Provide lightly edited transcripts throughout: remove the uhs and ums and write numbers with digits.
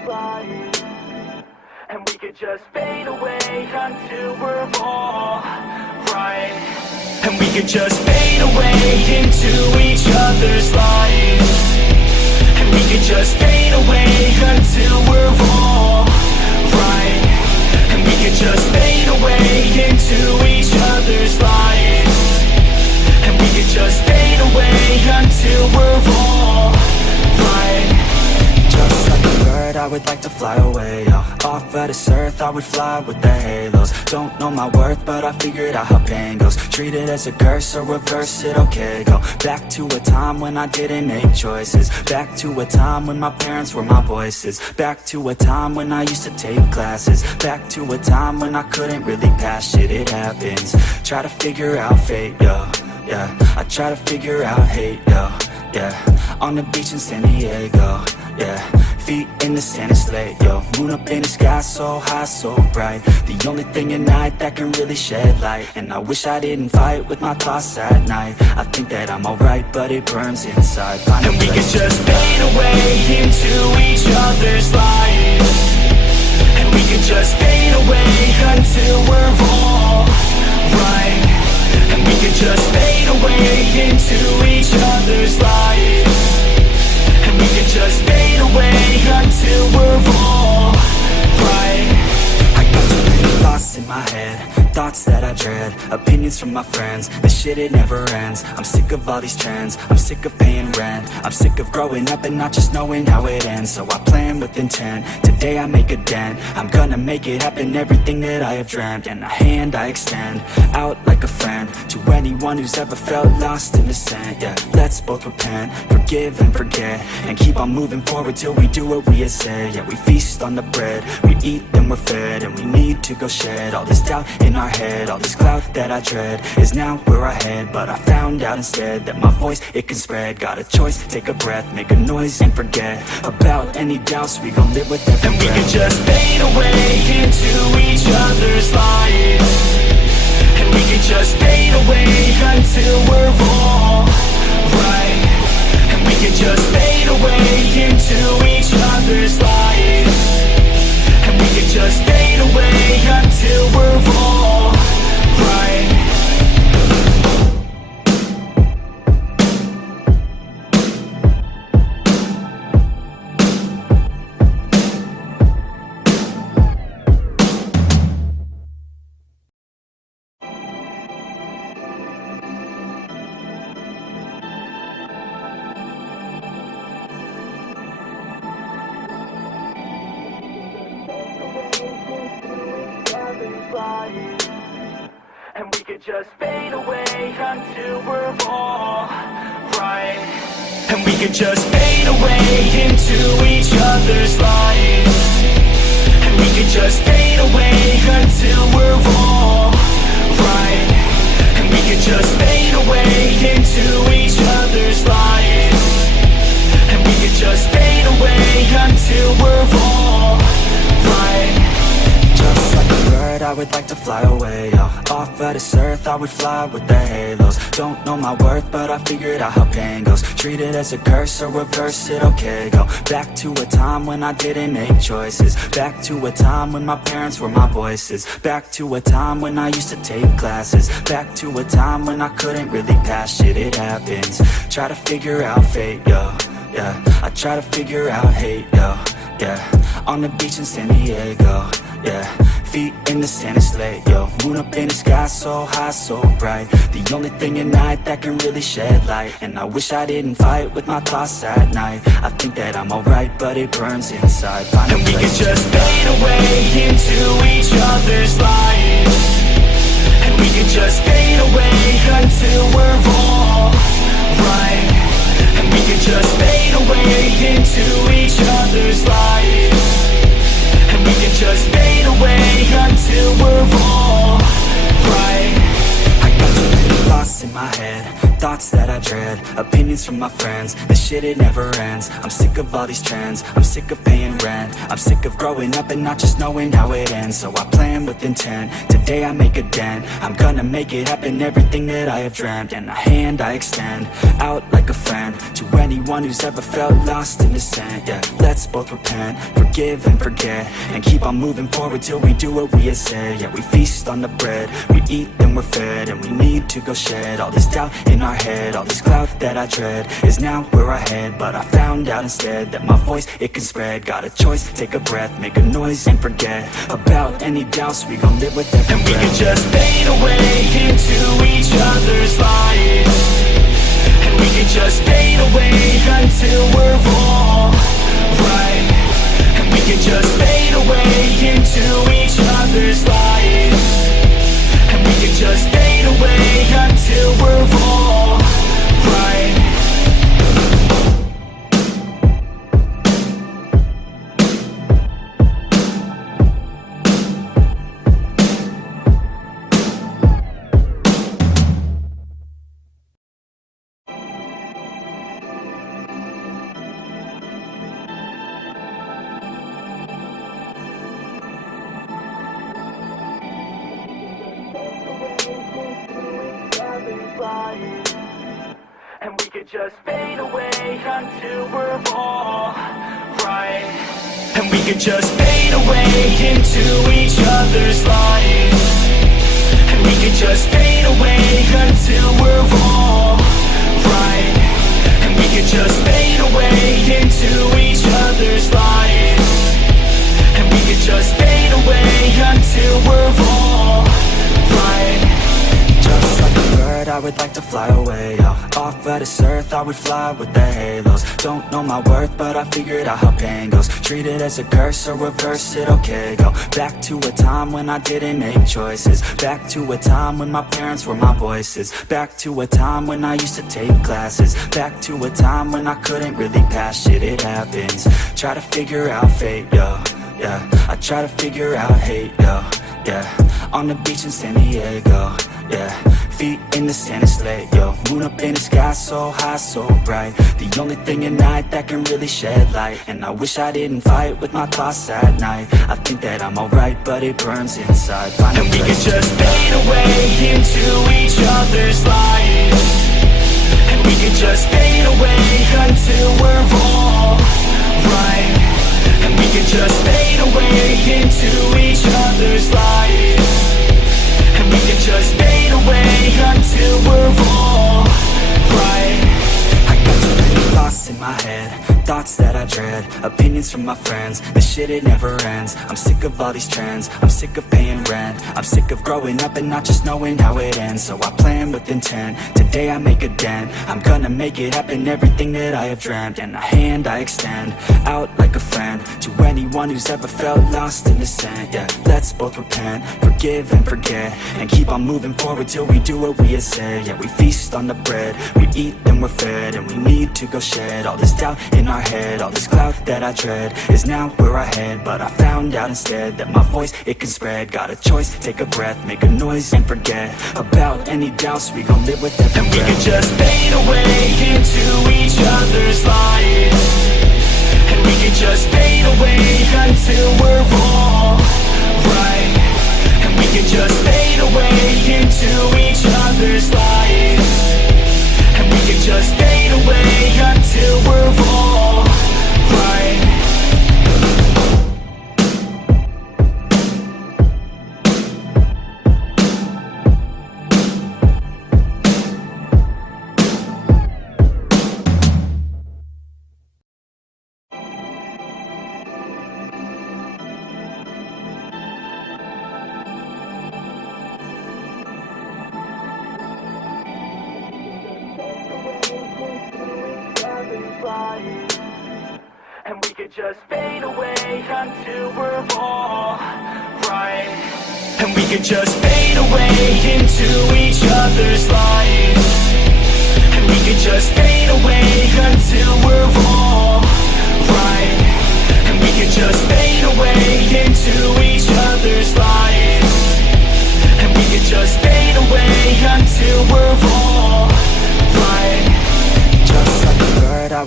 And we could just fade away until we're all right. And we could just fade away into each other's lives. And we could just fade away until we're all right. And we could just fade away into each other's lives. And we could just fade away until we're all right. Just like a bird, I would like to fly away, off of this earth, I would fly with the halos. Don't know my worth, but I figured out how pain goes. Treat it as a curse or reverse it, okay. Go back to a time when I didn't make choices. Back to a time when my parents were my voices. Back to a time when I used to take classes. Back to a time when I couldn't really pass shit, it happens. Try to figure out fate, yo, yeah. I try to figure out hate, yo, yeah. On the beach in San Diego, yeah. Feet in the sand, it's late, yo. Moon up in the sky, so high, so bright. The only thing at night that can really shed light. And I wish I didn't fight with my thoughts at night. I think that I'm alright, but it burns inside. And we could just fade away into each other's lives. And we could just fade away until we're all right. And we could just fade away into each other's lives. And we could just fade away until we're all right. I got too many thoughts in my head, thoughts that I dread, opinions from my friends, this shit it never ends. I'm sick of all these trends, I'm sick of paying rent. I'm sick of growing up and not just knowing how it ends. So I plan with intent, today I make a dent. I'm gonna make it happen, everything that I have dreamt. And a hand I extend, out like a friend, to anyone who's ever felt lost in the sand. Yeah, let's both repent, forgive and forget, and keep on moving forward till we do what we had said. Yeah, we feast on the bread, we eat then we're fed. And we need to go shed all this doubt in our head. All this cloud that I dread is now where I head. But I found out instead that my voice, it can spread. Got a choice, take a breath, make a noise and forget about any doubts. We gon' live with every breath. And we could just fade away into each other's lives. And we could just fade away until we're all right. And we could just fade away into each other's lives. And we could just fade away until we're all right. And we could just fade away until we're all right. And we could just fade away into each other's lives. And we could just fade away until we're all right. And we could just fade away into each other's lives. And we could just fade away until we're all right. Just like a bird, I would like to fly away, off of this earth, I would fly with the halos. Don't know my worth, but I figured out how pain goes. Treat it as a curse or reverse it, okay. Go back to a time when I didn't make choices. Back to a time when my parents were my voices. Back to a time when I used to take classes. Back to a time when I couldn't really pass shit, it happens. Try to figure out fate, yo, yeah. I try to figure out hate, yo, yeah. On the beach in San Diego, yeah. Feet in the sand, it's late, yo. Moon up in the sky, so high, so bright. The only thing at night that can really shed light. And I wish I didn't fight with my thoughts at night. I think that I'm alright, but it burns inside. And we could just fade away into each other's lives. And we could just fade away until we're all right. And we could just fade away into each other's lives. And we can just fade away until we're all right. I got too many thoughts in my head, thoughts that I dread, opinions opinions from my friends. This shit, it never ends. I'm sick of all these trends, I'm sick of paying rent. I'm sick of growing up and not just knowing how it ends. So I plan with intent, today I make a dent. I'm gonna make it happen, everything that I have dreamt. And a hand I extend, out like a friend, to anyone who's ever felt lost in the sand. Yeah, let's both repent, forgive and forget, and keep on moving forward till we do what we had said. Yeah, we feast on the bread, we eat then we're fed, and we need to go shed all this doubt in our head. All this cloud that I dread is now where I head. But I found out instead that my voice, it can spread. Got a choice, take a breath, make a noise and forget about any doubts. We gon' live with every breath. And we can just fade away into each other's lives, and we can just fade away until we're all right. And we can just fade away into each other's lives, and we can just fade away until we're all right. And we could just fade away until we're all right. And we could just fade away into each other's lives, and we could just fade away until we're all right. And we could just fade away into each other's lives, and we could just fade away until we're all right. Just like a bird, I would like to fly away, yo. Off of this earth, I would fly with the halos. Don't know my worth, but I figured out how pain goes. Treat it as a curse or reverse it, okay, go back to a time when I didn't make choices. Back to a time when my parents were my voices. Back to a time when I used to take classes. Back to a time when I couldn't really pass shit, it happens. Try to figure out fate, yo, yeah. I try to figure out hate, yo, yeah. On the beach in San Diego, yeah. Feet in the sand, it's late, yo. Moon up in the sky, so high, so bright. The only thing at night that can really shed light. And I wish I didn't fight with my thoughts at night. I think that I'm alright, but it burns inside. And we can just fade away into each other's lives, and we can just fade away until we're all right. And we can just fade away into each other's lives, and we can just fade away until we're all right. I got too many thoughts in my head, thoughts that I dread, opinions from my friends. This shit, it never ends. I'm sick of all these trends, I'm sick of paying rent. I'm sick of growing up and not just knowing how it ends. So I plan with intent, today I make a dent. I'm gonna make it happen, everything that I have dreamt. And a hand I extend, out like a friend, to anyone who's ever felt lost in the sand. Yeah, let's both repent, forgive and forget, and keep on moving forward till we do what we had said. Yeah, we feast on the bread, we eat then we're fed, and we need to go shed all this doubt in our head. All this cloud that I dread is now where I head. But I found out instead that my voice, it can spread. Got a choice, take a breath, make a noise and forget about any doubts. We gon' live with every breath. And we can just fade away into each other's lives, and we can just fade away until we're all right. And we can just fade away into each other's lives, and we can just fade away until we're all right. And we could just fade away until we're all right. And we could just fade away into each other's lives, and we could just fade away until we're all right. And we could just fade away into each other's lives, and we could just fade away until we're all right. Just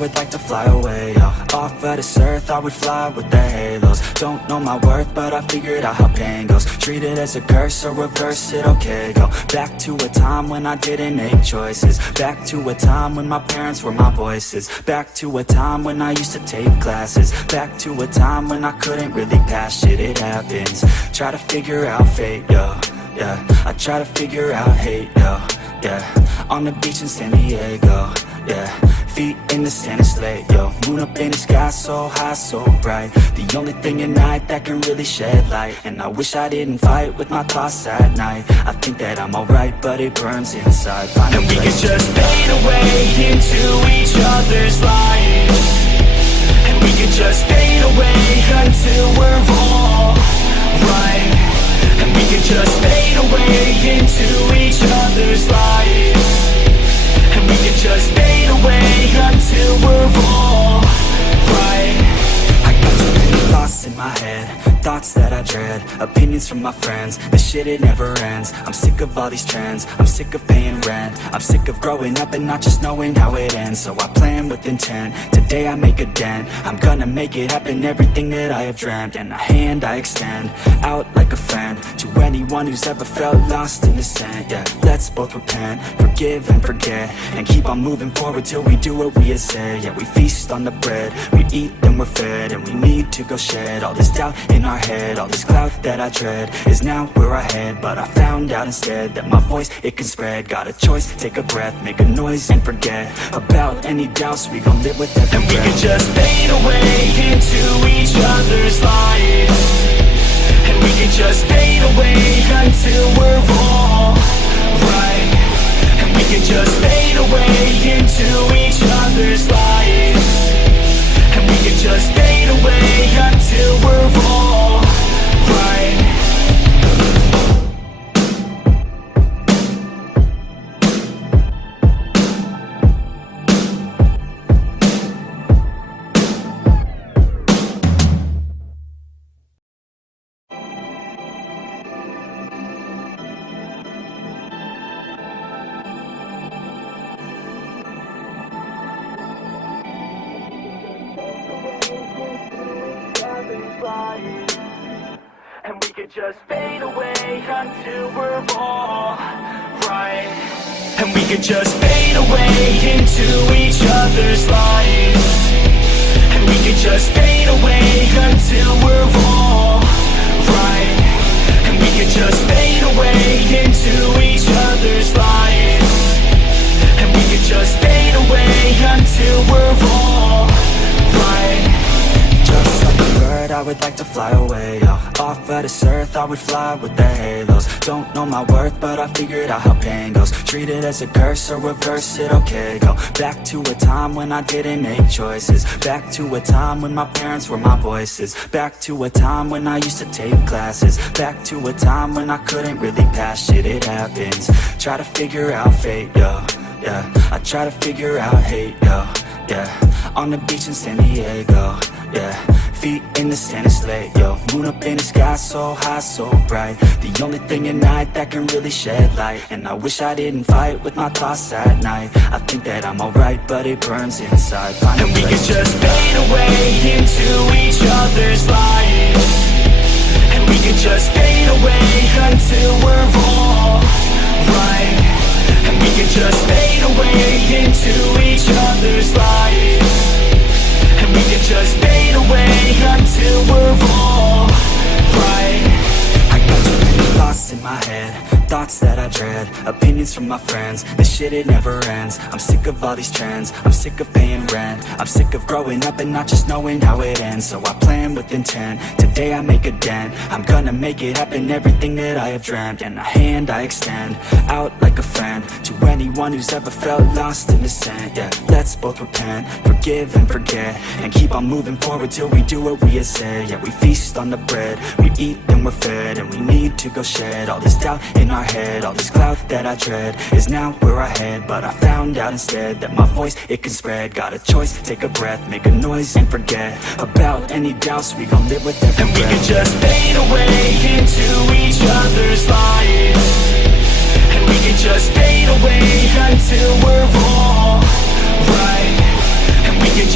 would like to fly away, yo. Off of this earth, I would fly with the halos. Don't know my worth, but I figured out how pain goes. Treat it as a curse or reverse it, okay. Go back to a time when I didn't make choices. Back to a time when my parents were my voices. Back to a time when I used to take classes. Back to a time when I couldn't really pass shit, it happens. Try to figure out fate, yo. Yeah, I try to figure out hate, yo. Yeah, on the beach in San Diego. Yeah, feet in the sand, it's late, yo. Moon up in the sky, so high, so bright. The only thing at night that can really shed light. And I wish I didn't fight with my thoughts at night. I think that I'm alright, but it burns inside. Find and we can just fade away into each other's lives. And we can just fade away until we're all right. And we can just fade away into each other's lives. And we can just fade away until we're all right. I got too many thoughts in my head, thoughts that I dread, opinions from my friends. This shit, it never ends. I'm sick of all these trends, I'm sick of paying rent. I'm sick of growing up and not just knowing how it ends. So I plan with intent, today I make a dent. I'm gonna make it happen, everything that I have dreamt. And a hand I extend, out like a friend, to anyone who's ever felt lost in the sand. Yeah, let's both repent, forgive and forget, and keep on moving forward till we do what we had said. Yeah, we feast on the bread, we eat then we're fed. And we need to go shed all this doubt in our head. All this cloud that I dread is now where I head. But I found out instead that my voice, it can spread. Got a choice, take a breath, make a noise and forget about any doubts. We gon' live with every breath. And we can just fade away into each other's lives. And we can just fade away until we're all right. And we can just fade away into each other's lives. And we can just fade away until we're all right. And we could just fade away until we're all right. And we could just fade away into each other's lives. And we could just fade away until we're all right. And we could just fade away into each other's lives. And we could just fade away until we're all right. Just like a bird, I would like to fly away, yo. Off of this earth, I would fly with the halos. Don't know my worth, but I figured out how pain goes. Treat it as a curse or reverse it, okay. Go back to a time when I didn't make choices. Back to a time when my parents were my voices. Back to a time when I used to take classes. Back to a time when I couldn't really pass shit, it happens. Try to figure out fate, yo. Yeah, I try to figure out hate, yo. Yeah, on the beach in San Diego. Yeah, feet in the sand, it's late, yo. Moon up in the sky, so high, so bright. The only thing at night that can really shed light. And I wish I didn't fight with my thoughts at night. I think that I'm alright, but it burns inside. And we can just fade away into each other's lives. And we can just fade away until we're all right. And we can just fade away into each other's lives. And we can just fade away until we're all right. I got too many thoughts in my head, thoughts that I dread, opinions from my friends. This shit, it never ends. I'm sick of all these trends, I'm sick of paying rent. I'm sick of growing up and not just knowing how it ends. So I plan with intent, today I make a dent. I'm gonna make it happen, everything that I have dreamt. And a hand I extend, out like a friend, to anyone who's ever felt lost in the sand. Yeah, let's both repent, forgive and forget, and keep on moving forward till we do what we had said. Yeah, we feast on the bread, we eat then we're fed. And we need to go shed all this doubt in our head. All this cloud that I dread is now where I head. But I found out instead that my voice, it can spread. Got a choice, take a breath, make a noise and forget about any doubts. We gon' live with every breath. And we can just fade away into each other's lives. And we can just fade away until we're all right. And we can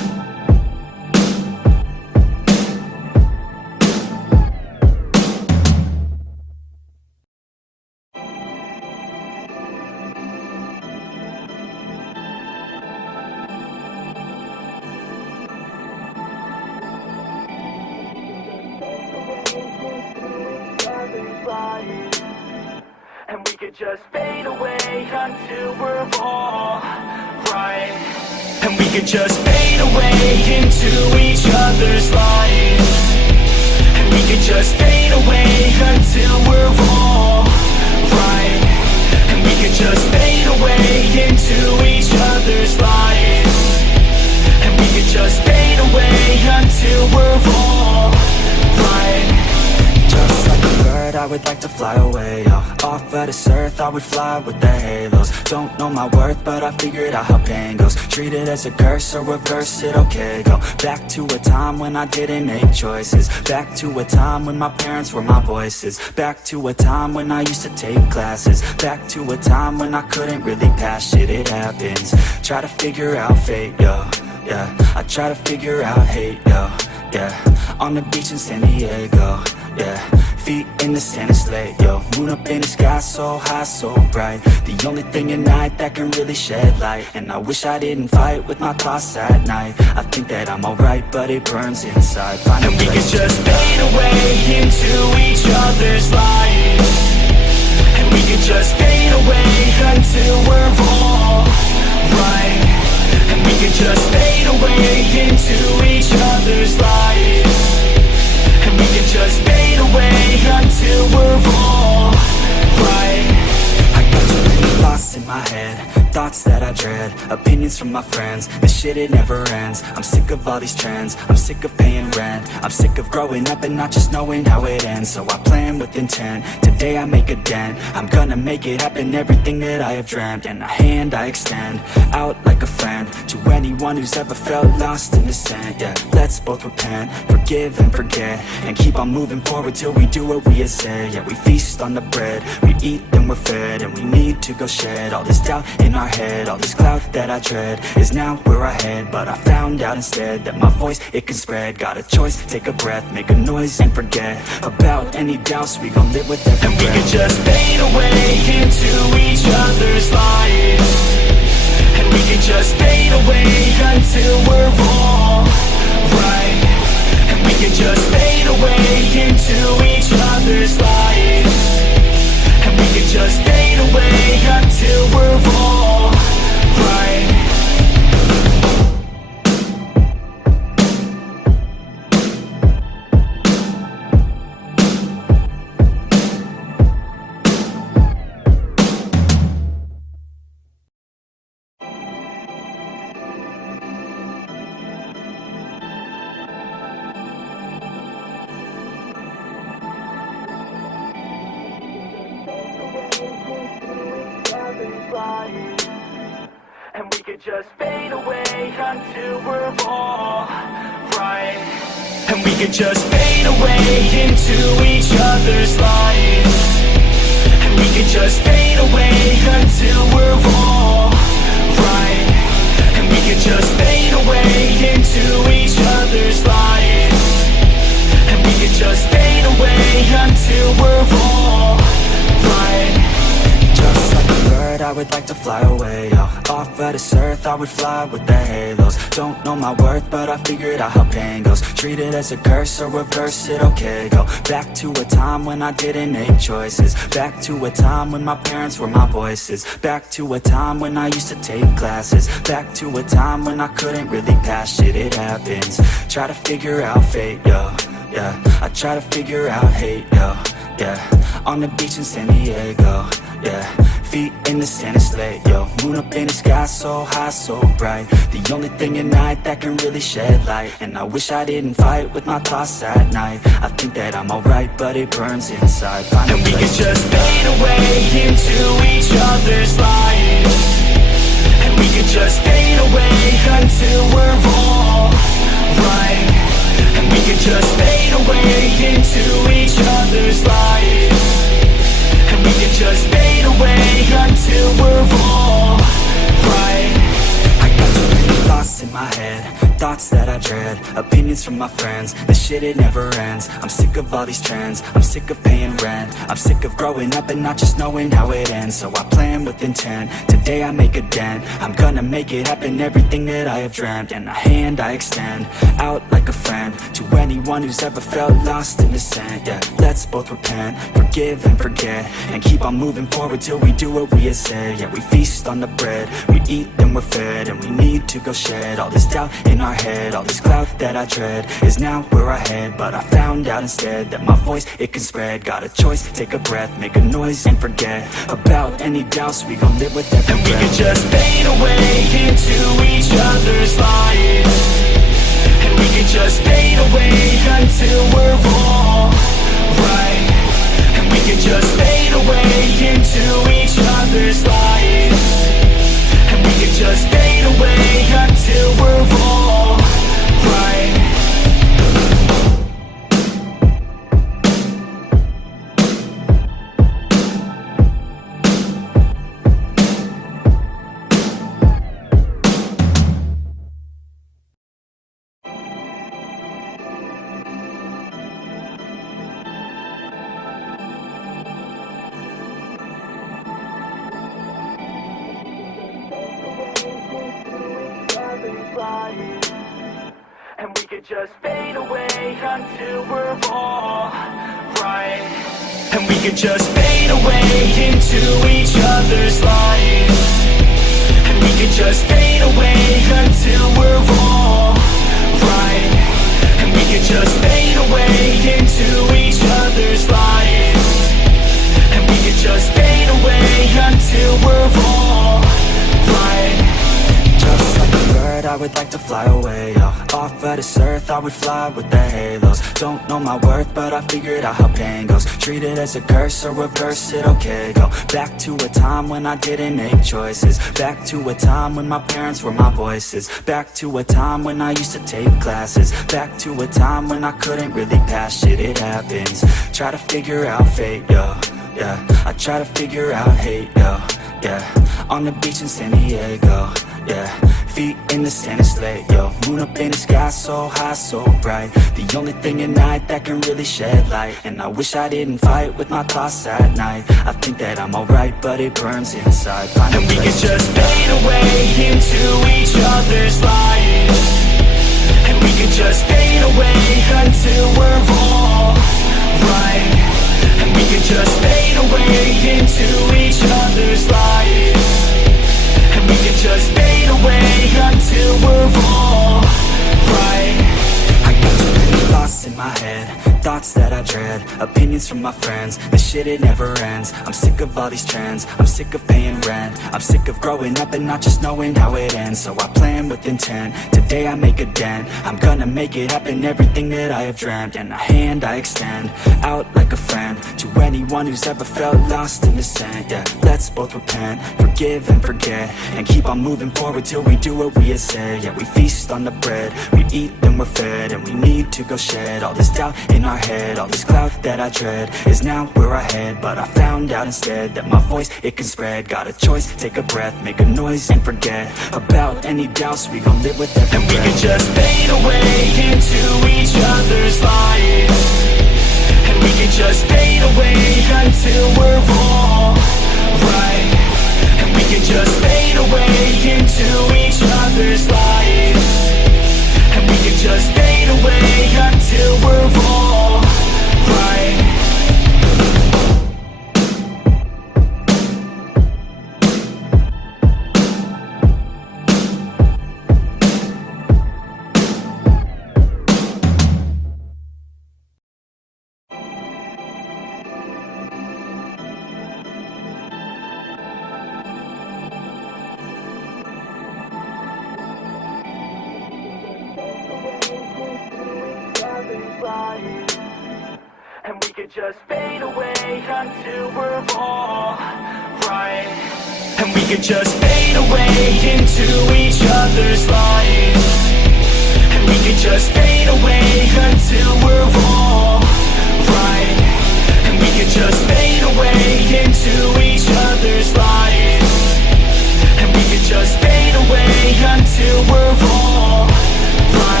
light, and we could just fade away until we're all right. And we could just fade away into each other's lives, and we could just fade away until we're all right. And we could just fade away into each other's lives, and we could just fade away until we're all right. Just like a bird, I would like to fly away, off of this earth, I would fly with the halos. Don't know my worth, but I figured out how pain goes. Treat it as a curse or reverse it, okay. Go back to a time when I didn't make choices. Back to a time when my parents were my voices. Back to a time when I used to take classes. Back to a time when I couldn't really pass shit, it happens. Try to figure out fate, yo, yeah. I try to figure out hate, yo, yeah. On the beach in San Diego, yeah. Feet in the sand, it's late, yo. Moon up in the sky, so high, so bright. The only thing at night that can really shed light. And I wish I didn't fight with my thoughts at night. I think that I'm alright, but it burns inside. And we can just fade away into each other's lives, and we can just fade away until we're all right. And we can just fade away into each other's lives, and we can just fade away until we're all right. I got too many thoughts in my head, thoughts that I dread, opinions from my friends. This shit, it never ends. I'm sick of all these trends, I'm sick of paying rent. I'm sick of growing up and not just knowing how it ends. So I plan with intent, today I make a dent. I'm gonna make it happen, everything that I have dreamt. And a hand I extend, out like a friend, to anyone who's ever felt lost in the sand. Yeah, let's both repent, forgive and forget, and keep on moving forward till we do what we had said. Yeah, we feast on the bread, we eat then we're fed, and we need to go shed all this doubt in our head. All this cloud that I dread is now where I head. But I found out instead that my voice, it can spread. Got a choice, take a breath, make a noise and forget about any doubts. We gon' live with every breath. And we can just fade away into each other's lives, and we can just fade away until we're all right. And we can just fade away into each other's lives, and we can just fade away until we're all right. And we could just fade away until we're all right. And we could just fade away into each other's lives, and we could just fade away until we're all right. And we could just fade away into each other's lives, and we could just fade away until we're all right. Just like a bird, I would like to fly away, off of this earth, I would fly with the halos. Don't know my worth, but I figured out how pain goes. Treat it as a curse or reverse it, okay. Go back to a time when I didn't make choices. Back to a time when my parents were my voices. Back to a time when I used to take classes. Back to a time when I couldn't really pass shit, it happens. Try to figure out fate, yo, yeah. I try to figure out hate, yo, yeah. On the beach in San Diego, yeah. Feet in the sand, it's late, yo. Moon up in the sky, so high, so bright. The only thing at night that can really shed light. And I wish I didn't fight with my thoughts at night. I think that I'm alright, but it burns inside. And we can just fade away into each other's lives, and we can just fade away until we're all right. And we can just fade away into each other's lives, and we can just fade away until we're all right. I got too many thoughts in my head, thoughts thoughts that I dread, opinions from my friends, the shit it never ends. I'm sick of all these trends, I'm sick of paying rent, I'm sick of growing up and not just knowing how it ends. So I plan with intent, today I make a dent, I'm gonna make it happen, everything that I have dreamt. And a hand I extend, out like a friend, to anyone who's ever felt lost in the sand. Yeah, let's both repent, forgive and forget, and keep on moving forward till we do what we had said. Yeah, we feast on the bread, we eat then we're fed, and we need to go shed all this doubt in our head. All this cloud that I dread is now where I head, but I found out instead that my voice, it can spread. Got a choice, take a breath, make a noise and forget about any doubts. We gon' live with every breath. And we can just fade away into each other's lives, and we can just fade away until we're all right. And we can just fade away into each other's lives, and we can just fade away until we're all right. And we could just fade away until we're all right. And we could just fade away into each other's lives, and we could just fade away until we're all right. And we could just fade away into each other's lives, and we could just fade away until we're all right. Just like a bird, I would like to fly away, yo. Off of this earth, I would fly with the halos. Don't know my worth, but I figured out how pain goes. Treat it as a curse or reverse it, okay. Go back to a time when I didn't make choices, back to a time when my parents were my voices, back to a time when I used to take classes, back to a time when I couldn't really pass shit. It happens, try to figure out fate, yo. Yeah, I try to figure out hate, yo. Yeah, on the beach in San Diego. Yeah, feet in the sand, it's late, yo. Moon up in the sky, so high, so bright. The only thing at night that can really shed light. And I wish I didn't fight with my thoughts at night. I think that I'm alright, but it burns inside. And we can just fade away into each other's lives, and we can just fade away until we're all right. And we can just fade away into each other's lives, and we can just fade away until we're all right. I got too many thoughts in my head, thoughts that I dread, opinions from my friends, the shit it never ends. I'm sick of all these trends, I'm sick of paying rent, I'm sick of growing up and not just knowing how it ends. So I plan with intent, today I make a dent, I'm gonna make it happen, everything that I have dreamt. And a hand I extend, out like a friend, to anyone who's ever felt lost in the sand. Yeah, let's both repent, forgive and forget, and keep on moving forward till we do what we had said. Yeah, we feast on the bread, we eat then we're fed, and we need to go shed all this doubt in our head. All this cloud that I dread is now where I head, but I found out instead that my voice, it can spread. Got a choice, take a breath, make a noise and forget about any doubts. We gon' live with every breath. And we can just fade away into each other's lives, and we can just fade away until we're all right. And we can just fade away into each other's lives, and we can just fade away until we're all right. And we could just fade away until we're all right. And we could just fade away into each other's lives, and we could just fade away until we're all right. And we could just fade away into each other's lives, and we could just fade away until we're all right.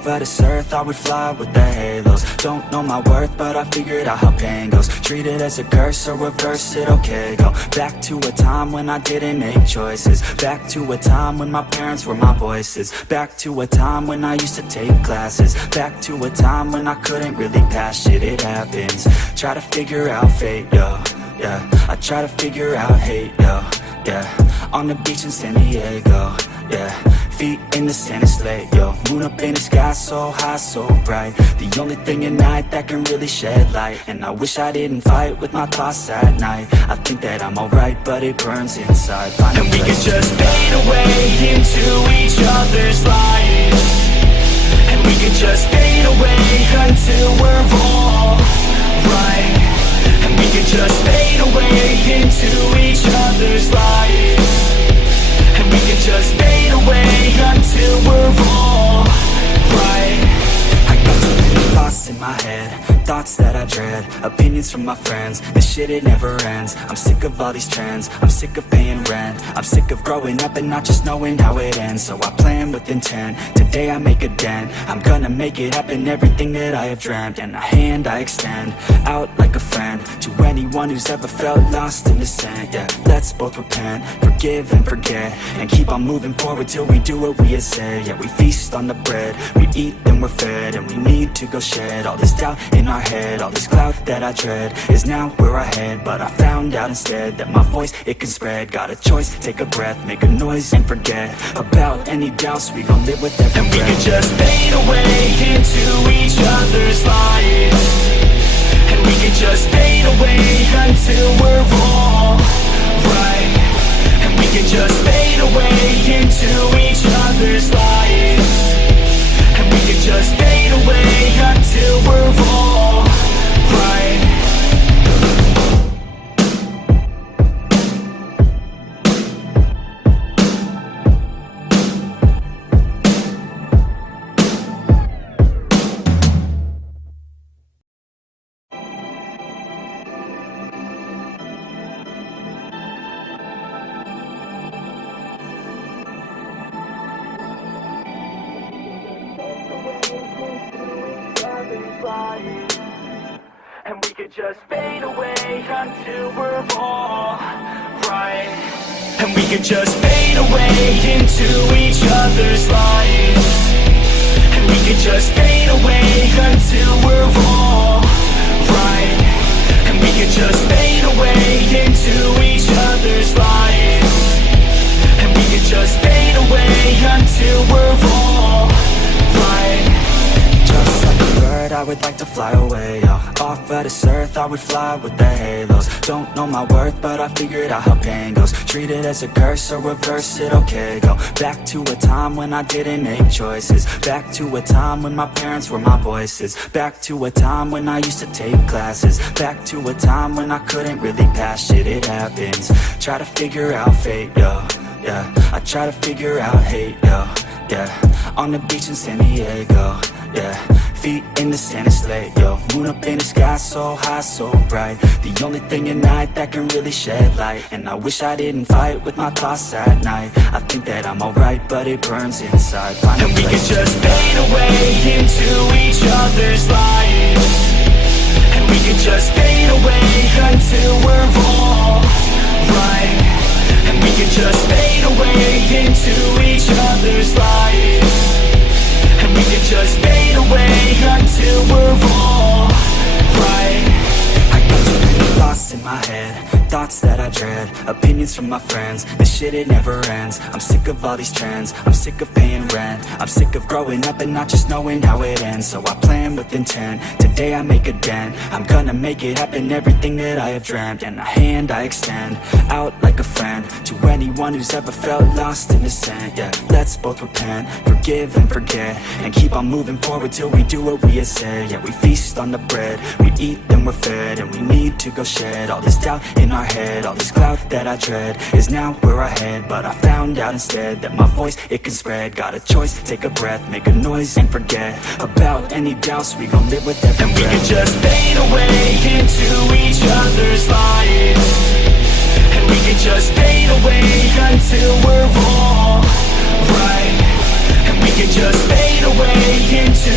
Off of this earth I would fly with the halos. Don't know my worth but I figured out how pain goes. Treat it as a curse or reverse it, okay. Go back to a time when I didn't make choices. Back to a time when my parents were my voices. Back to a time when I used to take classes. Back to a time when I couldn't really pass shit. It happens. Try to figure out fate, yo. Yeah, I try to figure out hate, yo. Yeah, on the beach in San Diego. Yeah, feet in the sand, it's late, yo. Moon up in the sky, so high, so bright. The only thing at night that can really shed light. And I wish I didn't fight with my thoughts at night. I think that I'm alright, but it burns inside. And we could just fade away into each other's lives. And we could just fade away until we're all right. And we could just fade away into each other's lives. And we can just fade away until we're all right. I got too many thoughts in my head, thoughts that I dread, opinions from my friends. This shit, it never ends. I'm sick of all these trends, I'm sick of paying rent. I'm sick of growing up and not just knowing how it ends. So I plan with intent, today I make a dent. I'm gonna make it happen, everything that I have dreamt. And a hand I extend, out like a friend, to anyone who's ever felt lost in the sand. Yeah, let's both repent, forgive and forget, and keep on moving forward till we do what we had said. Yeah, we feast on the bread, we eat then we're fed. And we need to go shed all this doubt in our head. All this cloud that I dread is now where I head. But I found out instead that my voice, it can spread. Got a choice, take a breath, make a noise and forget about any doubts. We gon' live with every breath. And we can just fade away into each other's lives. And we can just fade away until we're all right. And we can just fade away into each other's lives. And we can just fade away until we're all right. And we could just fade away until we're all right. And we could just fade away into each other's lives. And we could just fade away until we're all right. And we could just fade away into each other's lives. And we could just fade away until we're all right. Just like a bird, I would like to fly away, yo. Off of this earth, I would fly with the halos. Don't know my worth, but I figured out how pain goes. Treat it as a curse or reverse it, okay. Go back to a time when I didn't make choices. Back to a time when my parents were my voices. Back to a time when I used to take classes. Back to a time when I couldn't really pass shit. It happens. Try to figure out fate, yo. Yeah, I try to figure out hate, yo. Yeah, on the beach in San Diego. Yeah, feet in the sand, it's late, yo. Moon up in the sky, so high, so bright. The only thing at night that can really shed light. And I wish I didn't fight with my thoughts at night. I think that I'm alright, but it burns inside. And we can just fade away into each other's lives. And we can just fade away until we're all right. And we can just fade away into each other's lives. And we can just fade away until we're all right. I got too many thoughts in my head, thoughts that I dread, opinions from my friends. This shit, it never ends. I'm sick of all these trends, I'm sick of paying rent. I'm sick of growing up and not just knowing how it ends. So I plan with intent, today I make a dent. I'm gonna make it happen, everything that I have dreamt. And a hand I extend, out like a friend, to anyone who's ever felt lost in the sand. Yeah, let's both repent, forgive and forget, and keep on moving forward till we do what we had said. Yeah, we feast on the bread, we eat then we're fed. And we need to go shed all this doubt in our head. All this cloud that I dread is now where I head. But I found out instead that my voice, it can spread. Got a choice, take a breath, make a noise and forget about any doubts. We gon' live with every breath. And we can just fade away into each other's lives. And we can just fade away until we're all right. And we can just fade away into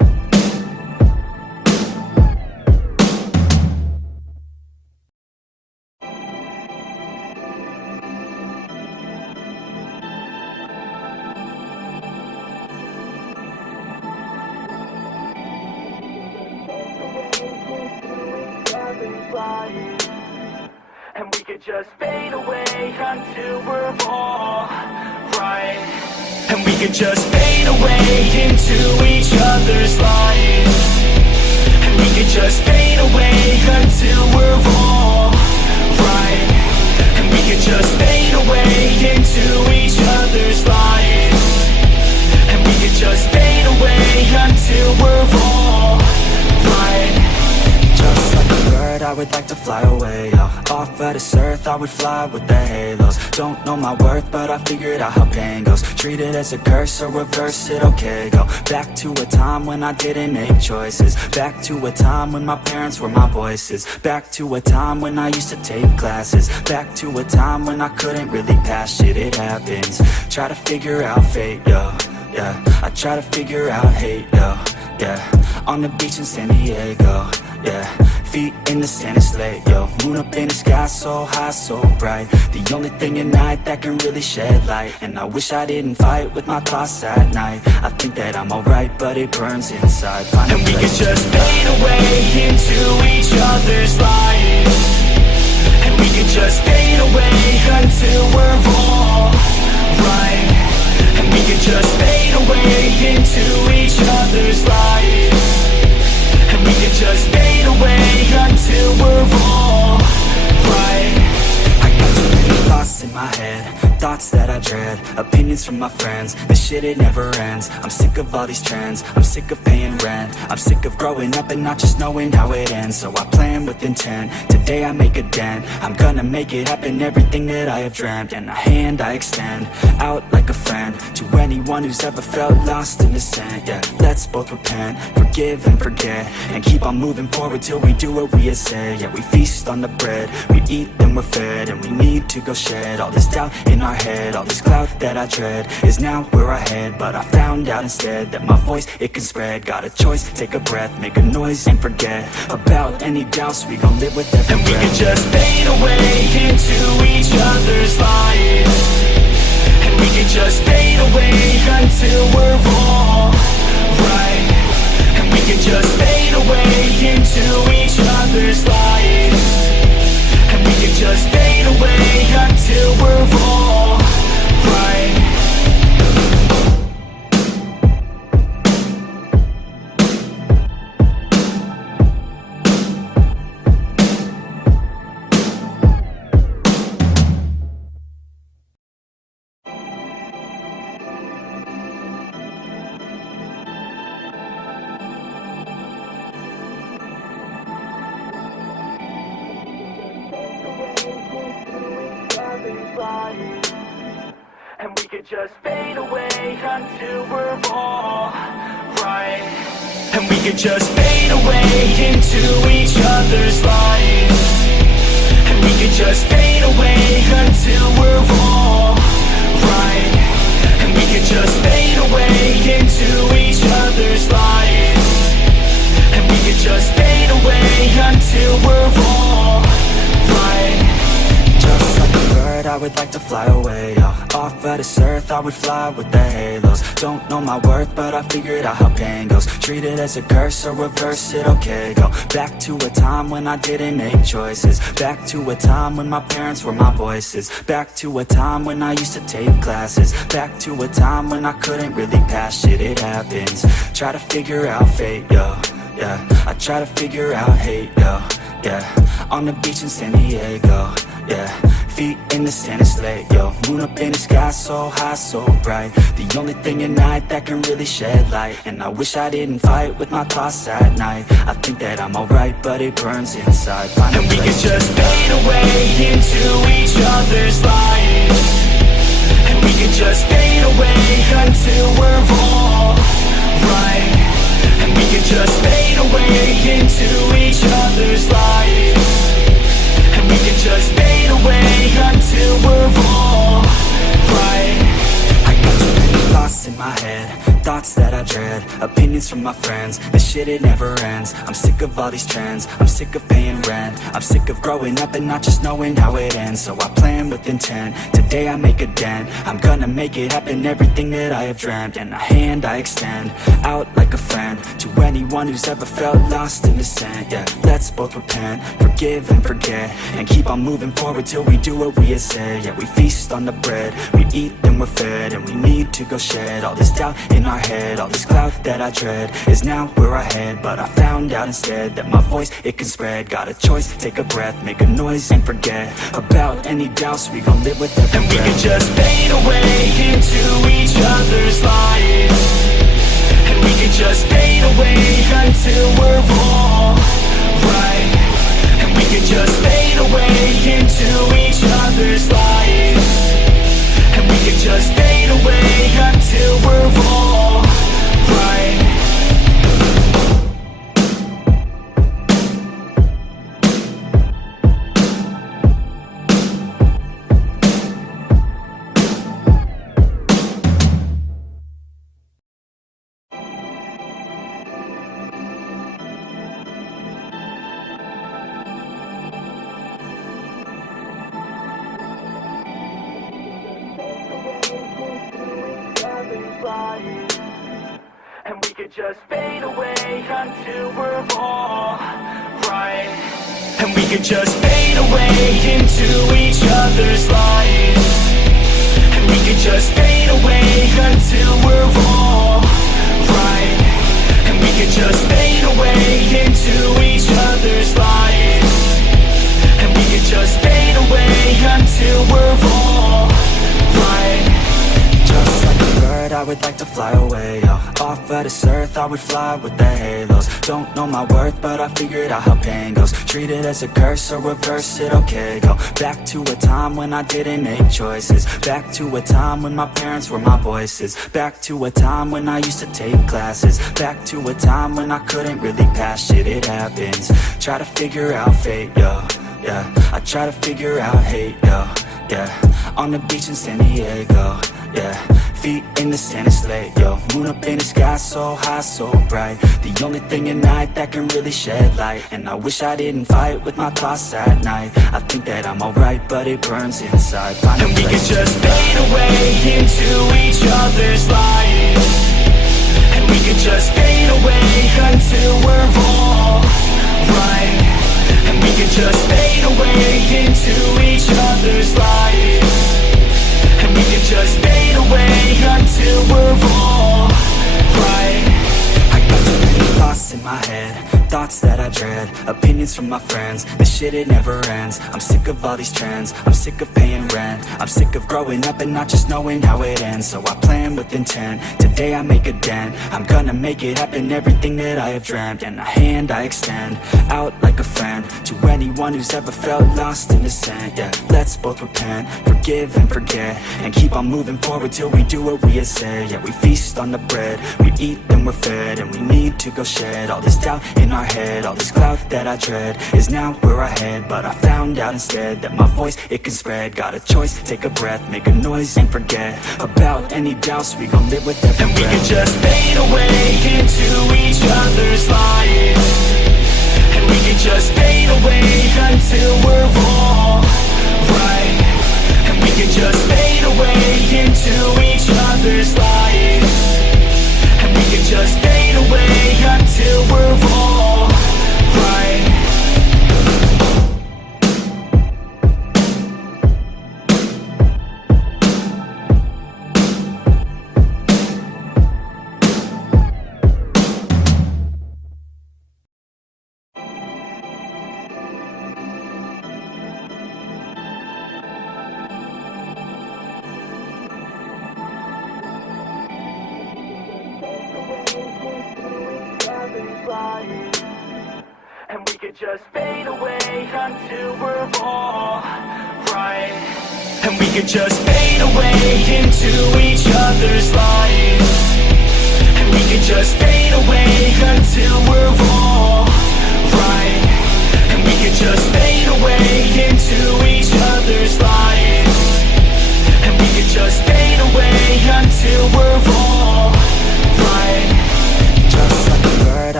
slide, and we could just fade away until we're all right. And we could just fade away into each other's lives, and we could just fade away until we're all right. And we could just fade away into each other's lives, and we could just fade away until we're all right. Just like a bird, I would like to fly away, off of this earth, I would fly with the halos. Don't know my worth, but I figured out how pain goes. Treat it as a curse or reverse it, okay. Go back to a time when I didn't make choices. Back to a time when my parents were my voices. Back to a time when I used to take classes. Back to a time when I couldn't really pass shit, it happens. Try to figure out fate, yo, yeah. I try to figure out hate, yo, yeah. On the beach in San Diego, yeah. Feet in the sand, it's late, yo. Moon up in the sky, so high, so bright. The only thing at night that can really shed light. And I wish I didn't fight with my thoughts at night. I think that I'm alright, but it burns inside. And we could just fade away into each other's lives, and we could just fade away until we're all right. And we could just fade away into each other's lives, and we could just fade away until we're all right. I got too many thoughts in my head, thoughts that I dread, opinions from my friends. This shit, it never ends. I'm sick of all these trends, I'm sick of paying rent. I'm sick of growing up and not just knowing how it ends. So I plan with intent, today I make a dent. I'm gonna make it happen, everything that I have dreamt. And a hand I extend, out like a friend, to anyone who's ever felt lost in the sand. Yeah, let's both repent, forgive and forget, and keep on moving forward till we do what we had said. Yeah, we feast on the bread, we eat then we're fed, and we need to go shed all this doubt in our head. All this cloud that I dread is now where I head. But I found out instead that my voice, it can spread. Got a choice, take a breath, make a noise and forget about any doubts. We gon' live with every breath. And we could just fade away into each other's lives, and we could just fade away until we're all right. And we could just fade away into each other's lives, and we could just fade away until we're all right. And we could just fade away until we're all right. And we could just fade away into each other's lives, and we could just fade away until we're all right. And we could just fade away into each other's lives, and we could just fade away until we're all right. Just like a bird, I would like to fly away, off of this earth, I would fly with the halos. Don't know my worth, but I figured out how pain goes. Treat it as a curse or reverse it, okay. Go back to a time when I didn't make choices. Back to a time when my parents were my voices. Back to a time when I used to take classes. Back to a time when I couldn't really pass shit, it happens. Try to figure out fate, yo, yeah. I try to figure out hate, yo, yeah. On the beach in San Diego, yeah. Feet in the sand, it's late, yo. Moon up in the sky, so high, so bright. The only thing at night that can really shed light. And I wish I didn't fight with my thoughts at night. I think that I'm alright, but it burns inside. And we could just fade away into each other's lives, and we could just fade away until we're all right. And we could just fade away into each other's lives, and we could just fade away until we're all right. I got too many thoughts in my head, thoughts that I dread, opinions from my friends. This shit, it never ends. I'm sick of all these trends, I'm sick of paying rent. I'm sick of growing up and not just knowing how it ends. So I plan with intent, today I make a dent. I'm gonna make it happen, everything that I have dreamt. And a hand I extend, out like a friend, to anyone anyone who's ever felt lost in the sand. Yeah, let's both repent, forgive and forget, and keep on moving forward till we do what we had said. Yeah, we feast on the bread, we eat then we're fed, and we need to go shed all this doubt in our head. All this cloud that I dread is now where I head, but I found out instead that my voice, it can spread. Got a choice, take a breath, make a noise and forget about any doubts. We gon' live with every breath. And we can just fade away into each other's lives, and we can just fade away until we're all right. And we can just fade away into each other's lives, and we can just fade away until we're all right. And we could just fade away until we're all right. And we could just fade away into each other's lives, and we could just fade away until we're all right. And we could just fade away into each other's lives, and we could just fade away until we're all right. Just like a bird, I would like to fly away, yo. Off of this earth, I would fly with the halos. Don't know my worth, but I figured out how pain goes. Treat it as a curse or reverse it, okay. Go back to a time when I didn't make choices. Back to a time when my parents were my voices. Back to a time when I used to take classes. Back to a time when I couldn't really pass shit, it happens. Try to figure out fate, yo, yeah. I try to figure out hate, yo, yeah. On the beach in San Diego, yeah. Feet in the sand, it's late, yo. Moon up in the sky, so high, so bright. The only thing at night that can really shed light. And I wish I didn't fight with my thoughts at night. I think that I'm alright, but it burns inside. And we can just fade away into each other's lives, and we can just fade away until we're all right. And we can just fade away into each other's lives, and we can just fade away until we're all right. I got too many thoughts in my head, thoughts that I dread, opinions from my friends. This shit, it never ends. I'm sick of all these trends, I'm sick of paying rent. I'm sick of growing up and not just knowing how it ends. So I plan with intent, today I make a dent. I'm gonna make it happen, everything that I have dreamt. And a hand I extend, out like a friend, to anyone who's ever felt lost in the sand. Yeah, let's both repent, forgive and forget, and keep on moving forward till we do what we had said. Yeah, we feast on the bread, we eat then we're fed, and we need to go shed all this doubt in our head. All this cloud that I dread is now where I head, but I found out instead that my voice, it can spread. Got a choice, take a breath, make a noise and forget about any doubts. We gon' live with every breath. And we can just fade away into each other's lives, and we can just fade away until we're all right. And we can just fade away into each other's lives, and we can just fade away until we're all right. And we could just fade away until we're all right. And we could just fade away into each other's lives, and we could just fade away until we're all right. And we could just fade away into each other's lives, and we could just fade away until we're all right. Just like a bird, I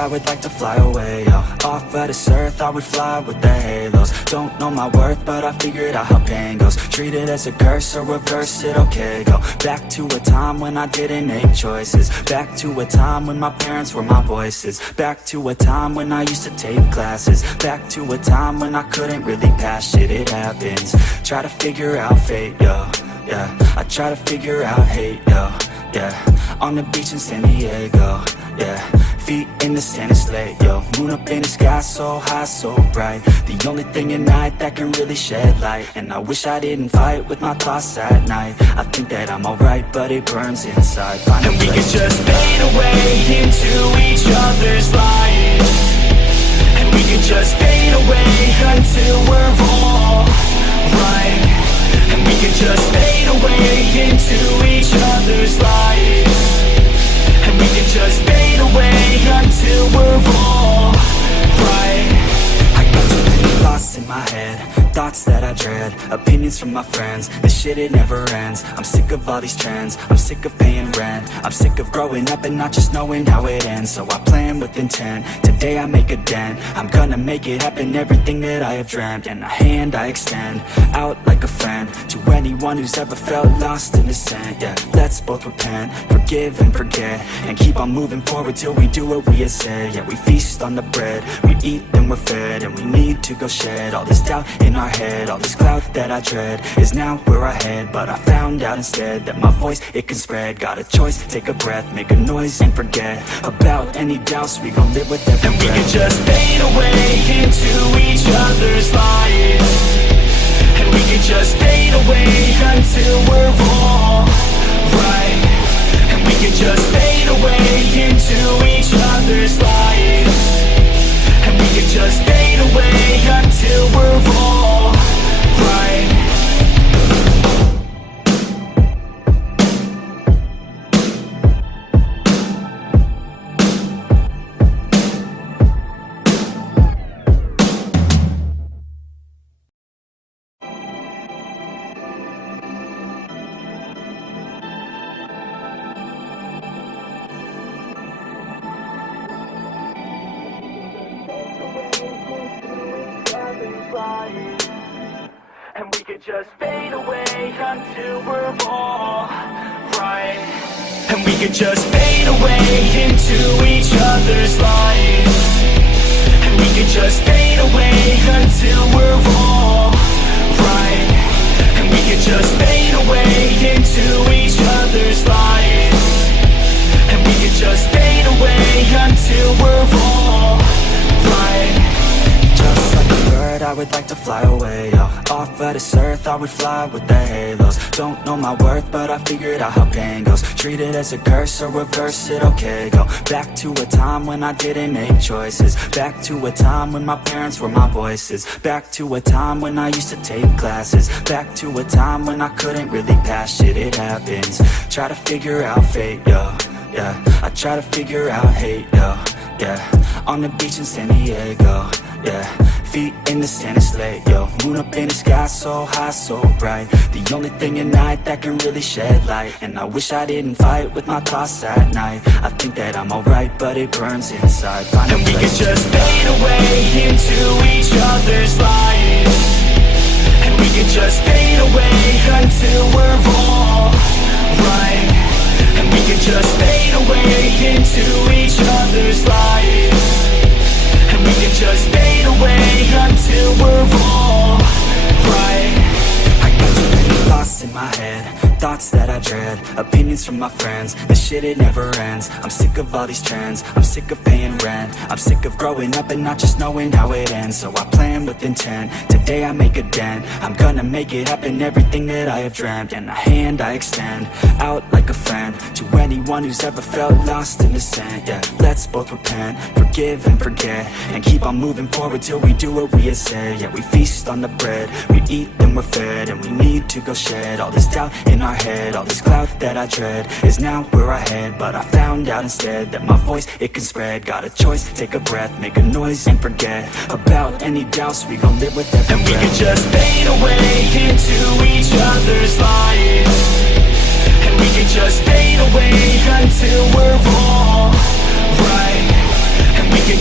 I would like to fly away, yo. Off of this earth, I would fly with the halos. Don't know my worth, but I figured out how pain goes. Treat it as a curse or reverse it, okay. Go back to a time when I didn't make choices. Back to a time when my parents were my voices. Back to a time when I used to take classes. Back to a time when I couldn't really pass shit, it happens. Try to figure out fate, yo. Yeah, I try to figure out hate, yo. Yeah, on the beach in San Diego. Yeah, feet in the sand, it's late, yo. Moon up in the sky, so high, so bright. The only thing at night that can really shed light. And I wish I didn't fight with my thoughts at night. I think that I'm alright, but it burns inside. Find and we can just fade away into each other's lives. And we can just fade away until we're all right. And we can just fade away into each other's lives. And we can just fade away until we're all right. I got too many thoughts in my head, thoughts that I dread, opinions from my friends. This shit, it never ends. I'm sick of all these trends, I'm sick of paying rent. I'm sick of growing up and not just knowing how it ends. So I plan with intent, today I make a dent. I'm gonna make it happen, everything that I have dreamt. And a hand I extend, out like a friend, to anyone who's ever felt lost in the sand. Yeah, let's both repent, forgive and forget, and keep on moving forward till we do what we had said. Yeah, we feast on the bread, we eat then we're fed. And we need to go shed all this doubt in our head. All this cloud that I dread is now where I head. But I found out instead that my voice, it can spread. Got a choice, take a breath, make a noise and forget about any doubts. We gon' live with every breath. And we can just fade away into each other's lives. And we can just fade away until we're all right. And we can just fade away into each other's lives. And we can just fade away until we're all right. And we could just fade away until we're all right. And we could just fade away into each other's lives. And we could just fade away until we're all right. And we could just fade away into each other's lives. And we could just fade away until we're all right. Just like a bird, I would like to fly away, yo. Off of this earth, I would fly with the halos. Don't know my worth, but I figured out how pain goes. Treat it as a curse or reverse it, okay. Go back to a time when I didn't make choices. Back to a time when my parents were my voices. Back to a time when I used to take classes. Back to a time when I couldn't really pass shit, it happens. Try to figure out fate, yo. Yeah, I try to figure out hate, yo. Yeah, on the beach in San Diego. Yeah, feet in the sand, it's late, yo. Moon up in the sky, so high, so bright. The only thing at night that can really shed light. And I wish I didn't fight with my thoughts at night. I think that I'm alright, but it burns inside. Find and we can just fade away into each other's lives. And we can just fade away until we're all right. And we can just fade away into each other's lives. And we can just fade away until we're all right. I got too many thoughts in my head, thoughts that I dread, opinions from my friends. This shit, it never ends. I'm sick of all these trends, I'm sick of paying rent. I'm sick of growing up and not just knowing how it ends. So I plan with intent, today I make a dent. I'm gonna make it happen, everything that I have dreamt. And a hand I extend, out like a friend, to anyone who's ever felt lost in the sand. Yeah, let's both repent, forgive and forget, and keep on moving forward till we do what we had said. Yeah, we feast on the bread, we eat then we're fed. And we need to go shed all this doubt in our head. All this cloud that I dread is now where I head. But I found out instead that my voice, it can spread. Got a choice, take a breath, make a noise and forget about any doubts. We gon' live with every breath. And we can just fade away into each other's lives. And we can just fade away until we're all right. And we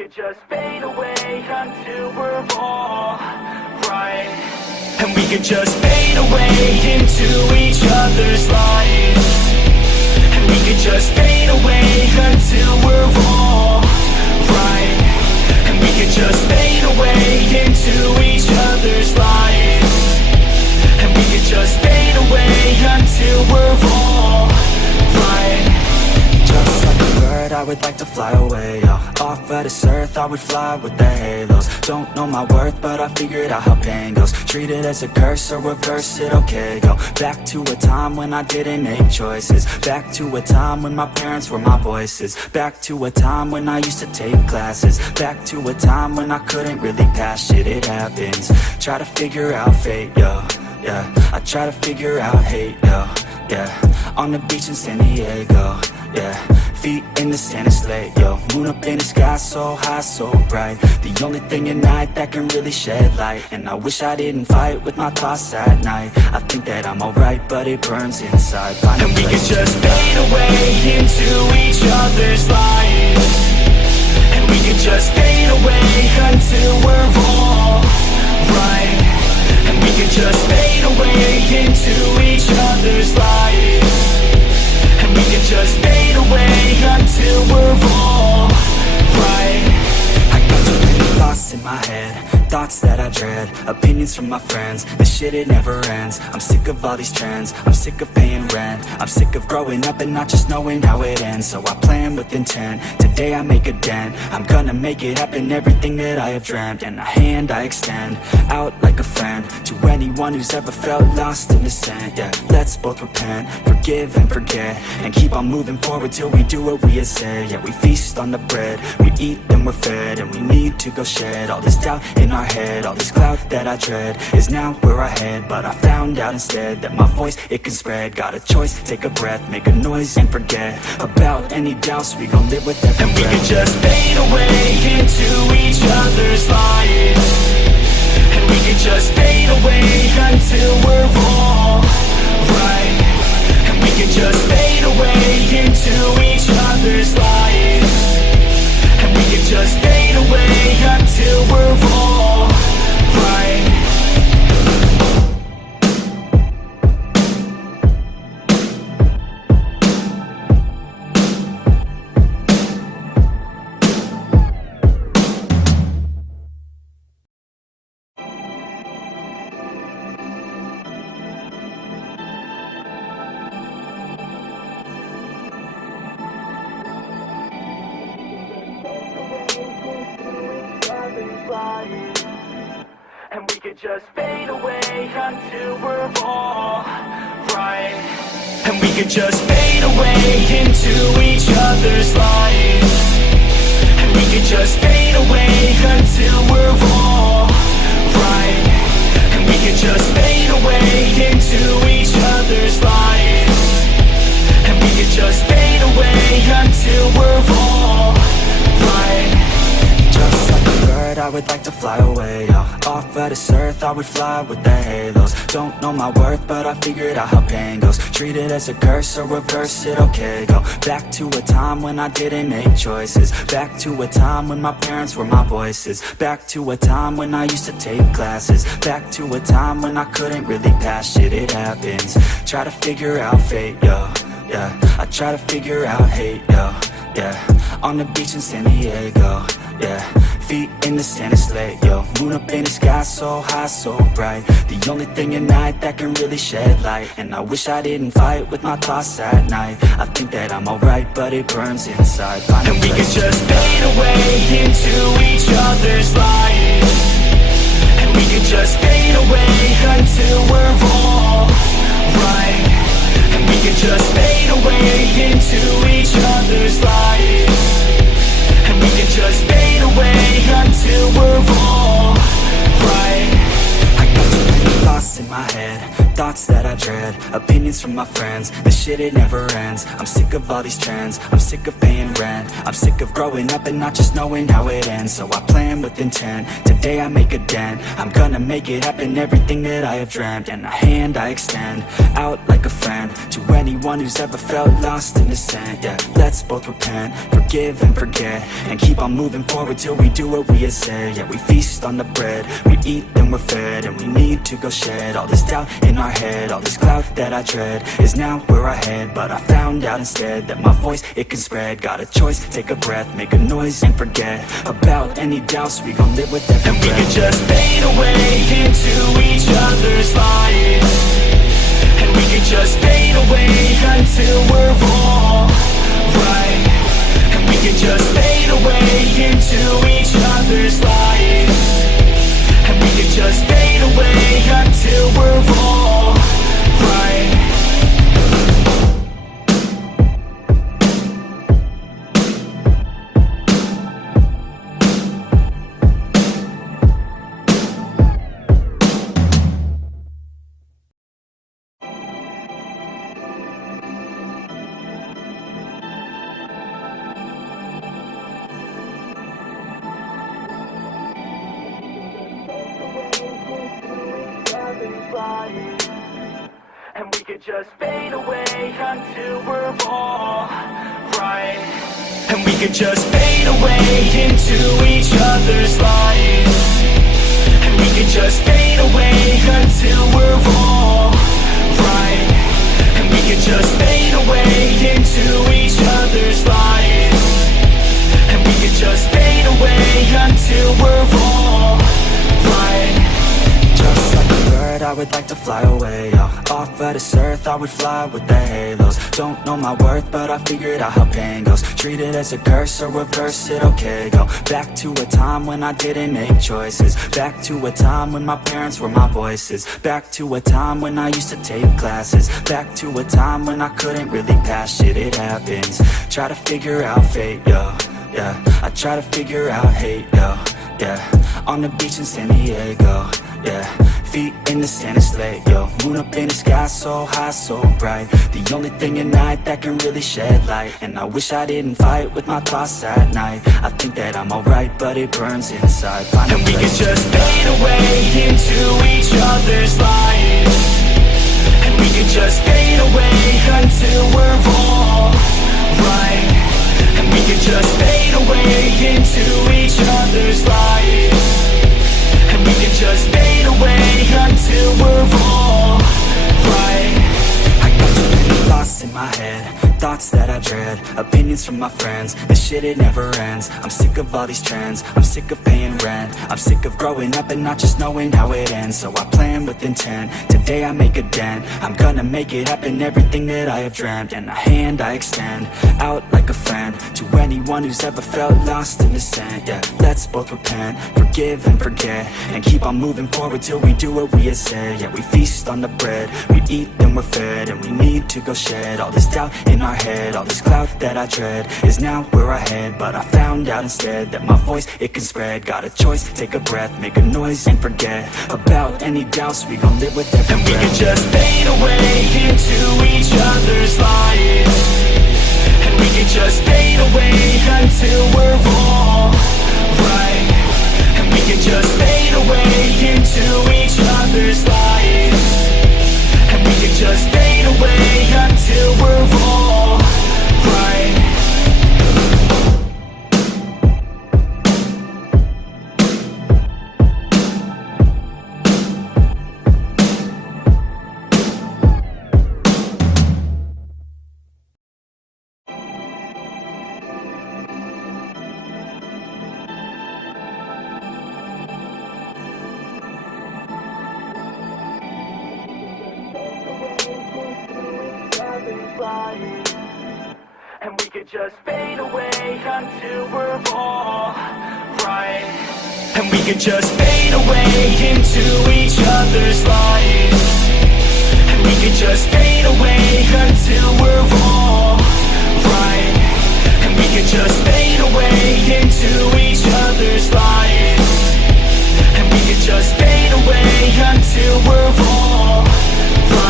could just fade away until we're all right. And we could just fade away into each other's lives. And we could just fade away until we're all right. And we could just fade away into each other's lives. And we could just fade away until we're all right. Just like a bird, I would like to fly away, yo. Off of this earth, I would fly with the halos. Don't know my worth, but I figured out how pain goes. Treat it as a curse or reverse it, okay, go back to a time when I didn't make choices. Back to a time when my parents were my voices. Back to a time when I used to take classes. Back to a time when I couldn't really pass shit, it happens. Try to figure out fate, yo, yeah. I try to figure out hate, yo, yeah. On the beach in San Diego, yeah. Feet in the sand, it's late, yo. Moon up in the sky, so high, so bright. The only thing at night that can really shed light. And I wish I didn't fight with my thoughts at night. I think that I'm alright, but it burns inside. And we could just fade away into each other's lives. And we could just fade away until we're all right. And we could just fade away into each other's lives. And we could just fade away until we're all right. I got too many thoughts in my head, thoughts that I dread, opinions from my friends. This shit, it never ends. I'm sick of all these trends, I'm sick of paying rent. I'm sick of growing up and not just knowing how it ends. So I plan with intent, today I make a dent. I'm gonna make it happen, everything that I have dreamt. And a hand I extend, out like a friend, to anyone who's ever felt lost in the sand. Yeah, let's both repent, forgive and forget, and keep on moving forward till we do what we had said. Yeah, we feast on the bread, we eat and we're fed. And we need to go shed all this doubt in our head. All this cloud that I dread is now where I head. But I found out instead that my voice, it can spread. Got a choice, take a breath, make a noise and forget about any doubts. We gon' live with every breath. And we can just fade away into each other's lives. And we can just fade away until we're all right. And we can just fade away into each other's lives. And we can just fade away until we're all right. And we could just fade away until we're all right. And we could just fade away into each other's lives. And we could just fade away until we're all right. And we could just fade away into each other's lives. And we could just fade away until we're all right. Just like a bird, I would like to fly away, yo. Off of this earth, I would fly with the halos. Don't know my worth, but I figured out how pain goes. Treat it as a curse or reverse it, okay, go back to a time when I didn't make choices. Back to a time when my parents were my voices. Back to a time when I used to take classes. Back to a time when I couldn't really pass shit, it happens. Try to figure out fate, yo, yeah. I try to figure out hate, yo, yeah. On the beach in San Diego, yeah. Feet in the sand, it's late, yo. Moon up in the sky, so high, so bright. The only thing at night that can really shed light. And I wish I didn't fight with my thoughts at night. I think that I'm alright, but it burns inside. And we could just fade away into each other's lives. And we could just fade away until we're all right. And we could just fade away into each other's lives. And we can just fade away until we're all right. I got too many thoughts in my head, thoughts that I dread, opinions from my friends, this shit it never ends. I'm sick of all these trends, I'm sick of paying rent, I'm sick of growing up and not just knowing how it ends. So I plan with intent, today I make a dent, I'm gonna make it happen, everything that I have dreamt. And a hand I extend, out like a friend, to anyone who's ever felt lost in the sand. Yeah, let's both repent, forgive and forget, and keep on moving forward till we do what we had said. Yeah, we feast on the bread, we eat then we're fed, and we need to go shed all this doubt in our head. All this cloud that I dread is now where I head, but I found out instead that my voice, it can spread. Got a choice, take a breath, make a noise and forget about any doubts. We gon' live with every breath. And we can just fade away into each other's lives, and we can just fade away until we're all right. And we can just fade away into each other's lives, and we can just fade away until we're all right. And we could just fade away until we're all right. And we could just fade away into each other's lives, and we could just fade away until we're all right. And we could just fade away into each other's lives, and we could just fade away until we're all right. Just like a bird, I would like to fly away, yo. Off of this earth, I would fly with the halos. Don't know my worth, but I figured out how pain goes. Treat it as a curse or reverse it, okay, go back to a time when I didn't make choices. Back to a time when my parents were my voices. Back to a time when I used to take classes. Back to a time when I couldn't really pass shit, it happens. Try to figure out fate, yo, yeah. I try to figure out hate, yo, yeah. On the beach in San Diego, yeah. Feet in the sand, it's late, yo. Moon up in the sky, so high, so bright. The only thing at night that can really shed light. And I wish I didn't fight with my thoughts at night. I think that I'm alright, but it burns inside. And we can just fade away into each other's lives, and we can just fade away until we're all right. And we can just fade away into each other's lives, and we can just fade away until we're all right. I got too many thoughts in my head, thoughts that I dread, opinions from my friends, this shit it never ends. I'm sick of all these trends, I'm sick of paying rent, I'm sick of growing up and not just knowing how it ends. So I plan with intent, today I make a dent, I'm gonna make it happen, everything that I have dreamt. And a hand I extend, out like a friend, to anyone who's ever felt lost in the sand. Yeah, let's both repent, forgive and forget, and keep on moving forward till we do what we had said. Yeah, we feast on the bread, we eat then we're fed, and we need to go shed all this doubt in our head. All this cloud that I dread is now where I head, but I found out instead that my voice, it can spread. Got a choice, take a breath, make a noise and forget about any doubts. We gon' live with every breath. And we can just fade away into each other's lives, and we can just fade away until we're all right. And we can just fade away into each other's lives, and we can just fade away until we're all right. And we could just fade away until we're all right. And we could just fade away into each other's lives, and we could just fade away until we're all right. And we could just fade away into each other's lives, and we could just fade away until we're all right.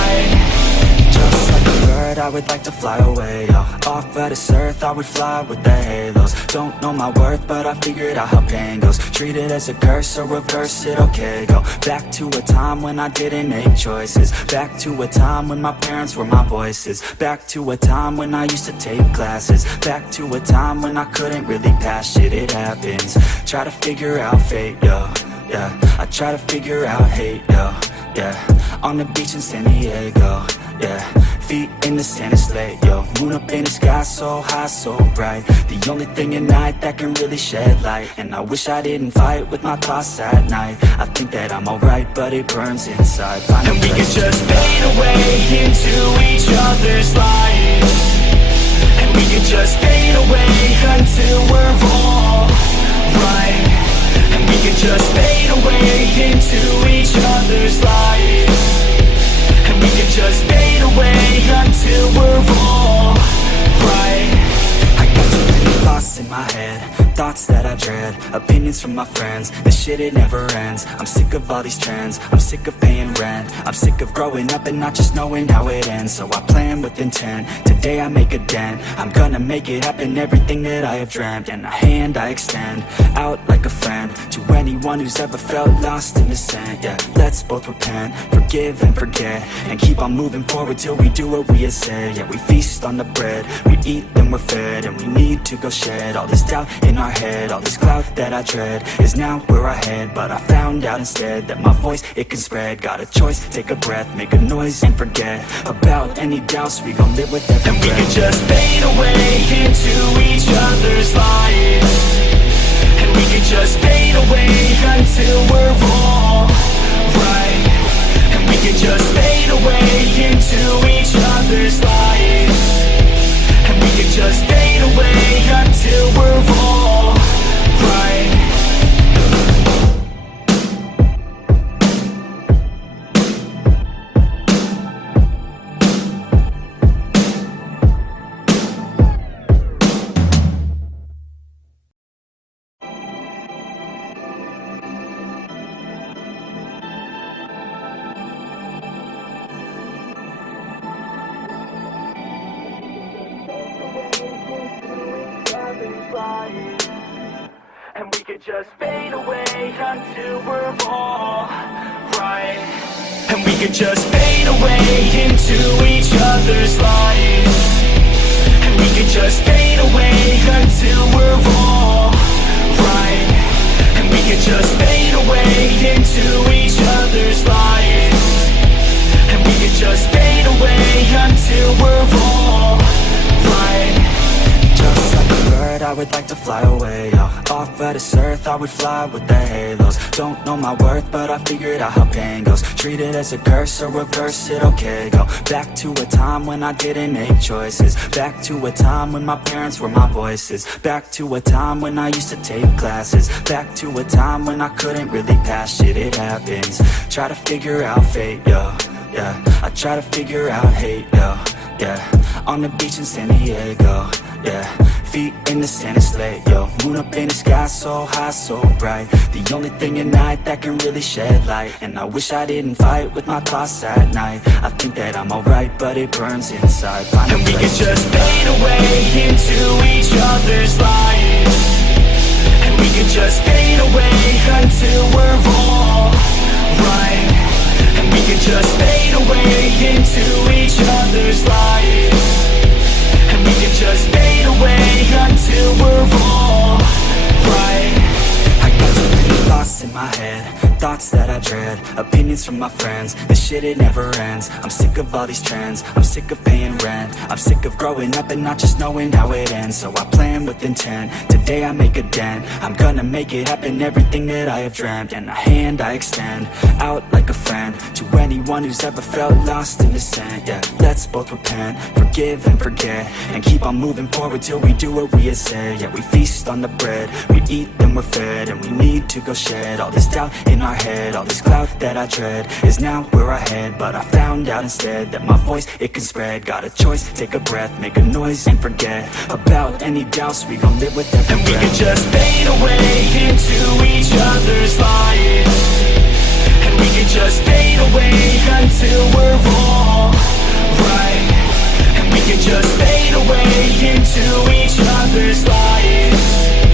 would like to fly away, yo. Off of this earth, I would fly with the halos. Don't know my worth, but I figured out how pain goes. Treat it as a curse or reverse it, okay. Go back to a time when I didn't make choices. Back to a time when my parents were my voices. Back to a time when I used to take classes. Back to a time when I couldn't really pass shit, it happens. Try to figure out fate, yo, yeah. I try to figure out hate, yo, yeah. On the beach in San Diego, yeah. Feet in the sand, it's late, yo. Moon up in the sky, so high, so bright. The only thing at night that can really shed light. And I wish I didn't fight with my thoughts at night. I think that I'm alright, but it burns inside. And we could just fade away into each other's lives. And we could just fade away until we're all right. And we could just fade away into each other's lives. And we could just fade away until we're all right. I got too many thoughts in my head, thoughts that I dread, opinions from my friends. This shit, it never ends. I'm sick of all these trends, I'm sick of paying rent. I'm sick of growing up and not just knowing how it ends. So I plan with intent, today I make a dent. I'm gonna make it happen, everything that I have dreamt. And a hand I extend, out like a friend, to anyone who's ever felt lost in the sand. Yeah, let's both repent, forgive and forget, and keep on moving forward till we do what we had said. Yeah, we feast on the bread, we eat then we're fed. And we need to go shed all this doubt in our head. All this cloud that I dread is now where I head. But I found out instead that my voice, it can spread. Got a choice, take a breath, make a noise and forget about any doubts. We gon' live with every breath. And we could just fade away into each other's lives. And we could just fade away until we're all right. And we could just fade away into each other's lives. And we could just fade away until we're all right. And we could just fade away until we're all right. And we could just fade away into each other's lives. And we could just fade away until we're all right. And we could just fade away into each other's lives. And we could just fade away until we're all right. Just like a bird, I would like to fly away, yo. Off of this earth, I would fly with the halos. Don't know my worth, but I figured out how pain goes. Treat it as a curse or reverse it, okay. Go back to a time when I didn't make choices. Back to a time when my parents were my voices. Back to a time when I used to take classes. Back to a time when I couldn't really pass shit, it happens. Try to figure out fate, yo, yeah. I try to figure out hate, yo, yeah. On the beach in San Diego, yeah. Feet in the sand, it's late, yo. Moon up in the sky, so high, so bright. The only thing at night that can really shed light. And I wish I didn't fight with my thoughts at night. I think that I'm alright, but it burns inside. And we could just fade away into each other's lives. And we could just fade away until we're all right. And we could just fade away into each other's lives. And we could just fade away until we're all right. I got too many thoughts in my head, thoughts that I dread, opinions from my friends. This shit, it never ends. I'm sick of all these trends, I'm sick of paying rent. I'm sick of growing up and not just knowing how it ends. So I plan with intent, today I make a dent. I'm gonna make it happen, everything that I have dreamt. And a hand I extend, out like a friend, to anyone who's ever felt lost in the sand. Yeah, let's both repent, forgive and forget, and keep on moving forward till we do what we had said. Yeah, we feast on the bread, we eat then we're fed. And we need to go shed all this doubt in our head. All this cloud that I dread is now where I head. But I found out instead that my voice, it can spread. Got a choice, take a breath, make a noise and forget about any doubts. We gon' live with every breath. And we could just fade away into each other's lives. And we could just fade away until we're all right. And we just fade away into each other's lives.